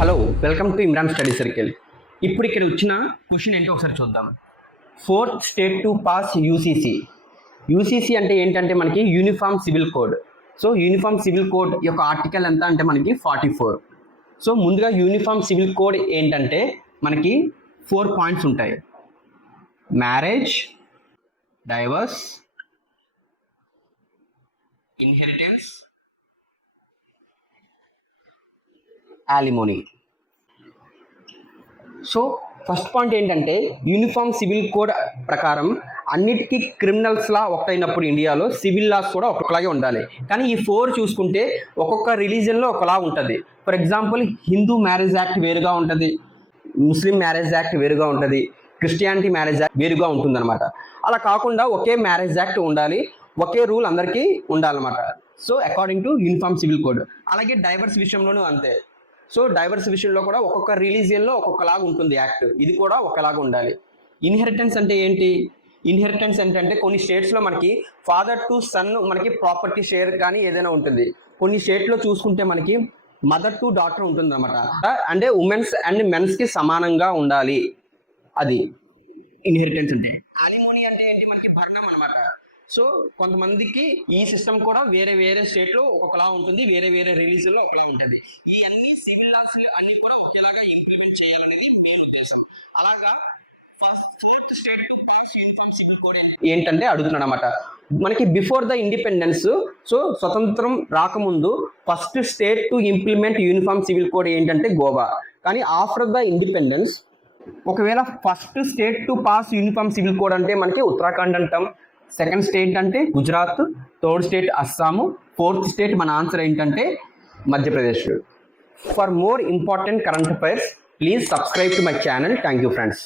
Hello, welcome to Imran study circle. ఇప్పుడు ఇక్కడ వచ్చిన క్వశ్చన్ ఏంటో ఒకసారి చూద్దాం. Fourth state to pass UCC. UCC అంటే ఏంటంటే మనకి uniform civil code. So uniform civil code యొక్క ఆర్టికల్ ఎంత అంటే మనకి 44. సో ముందుగా యూనిఫామ్ సివిల్ కోడ్ ఏంటంటే మనకి 4 పాయింట్స్ ఉంటాయి. Marriage, divorce, inheritance, alimony. So first point ఏంటంటే యూనిఫామ్ సివిల్ కోడ్ ప్రకారం అన్నిటికీ క్రిమినల్స్ లా ఒకటైనప్పుడు ఇండియాలో సివిల్ లాస్ కూడా ఒక్కొక్కలాగే ఉండాలి. కానీ ఈ 4 చూసుకుంటే ఒక్కొక్క రిలీజియన్లో ఒకలా ఉంటుంది. For example Hindu marriage act వేరుగా ఉంటుంది, ముస్లిం మ్యారేజ్ యాక్ట్ వేరుగా ఉంటుంది, క్రిస్టియానిటీ మ్యారేజ్ యాక్ట్ వేరుగా ఉంటుందన్నమాట. అలా కాకుండా ఒకే మ్యారేజ్ యాక్ట్ ఉండాలి, ఒకే రూల్ అందరికీ ఉండాలన్నమాట. So according to uniform civil code. అలాగే డైవర్స్ విషయంలోనూ అంతే. సో డైవర్స్ విషయంలో కూడా ఒక్కొక్క రిలీజియన్లో ఒక్కొక్కలాగా ఉంటుంది యాక్ట్, ఇది కూడా ఒకలాగా ఉండాలి. ఇన్హెరిటెన్స్ అంటే ఏంటి? ఇన్హెరిటెన్స్ ఏంటంటే కొన్ని స్టేట్స్లో మనకి ఫాదర్ టు సన్ మనకి ప్రాపర్టీ షేర్ కానీ ఏదైనా ఉంటుంది. కొన్ని స్టేట్లో చూసుకుంటే మనకి మదర్ టు డాటర్ ఉంటుంది అనమాట. అంటే ఉమెన్స్ అండ్ మెన్స్కి సమానంగా ఉండాలి, అది ఇన్హెరిటెన్స్ అంటే. యాలిమోనీ అంటే ఏంటి? మనకి భరణం అనమాట. సో కొంతమందికి ఈ సిస్టమ్ కూడా వేరే వేరే స్టేట్లో ఒక్కొక్కలా ఉంటుంది, వేరే వేరే రిలీజన్లో ఒకలా ఉంటుంది. ఈ అన్ని సివిల్ లాస్ అన్ని కూడా ఒకేలాగా ఇంప్లిమెంట్ చేయాలనేది మెయిన్ ఉద్దేశం. అలాగా fourth state to pass uniform civil code ఏంటంటే అడుగుతున్నాడు అనమాట. మనకి బిఫోర్ ద ఇండిపెండెన్స్, సో స్వతంత్రం రాకముందు first state to implement uniform civil code ఏంటంటే గోవా. కానీ ఆఫ్టర్ ద ఇండిపెండెన్స్ ఒకవేళ first state to pass uniform civil code అంటే మనకి ఉత్తరాఖండ్ అంటాం, సెకండ్ స్టేట్ అంటే Gujarat, third state Assam, fourth state మన ఆన్సర్ ఏంటంటే Madhya Pradesh. For more important current affairs please subscribe to my channel. Thank you friends.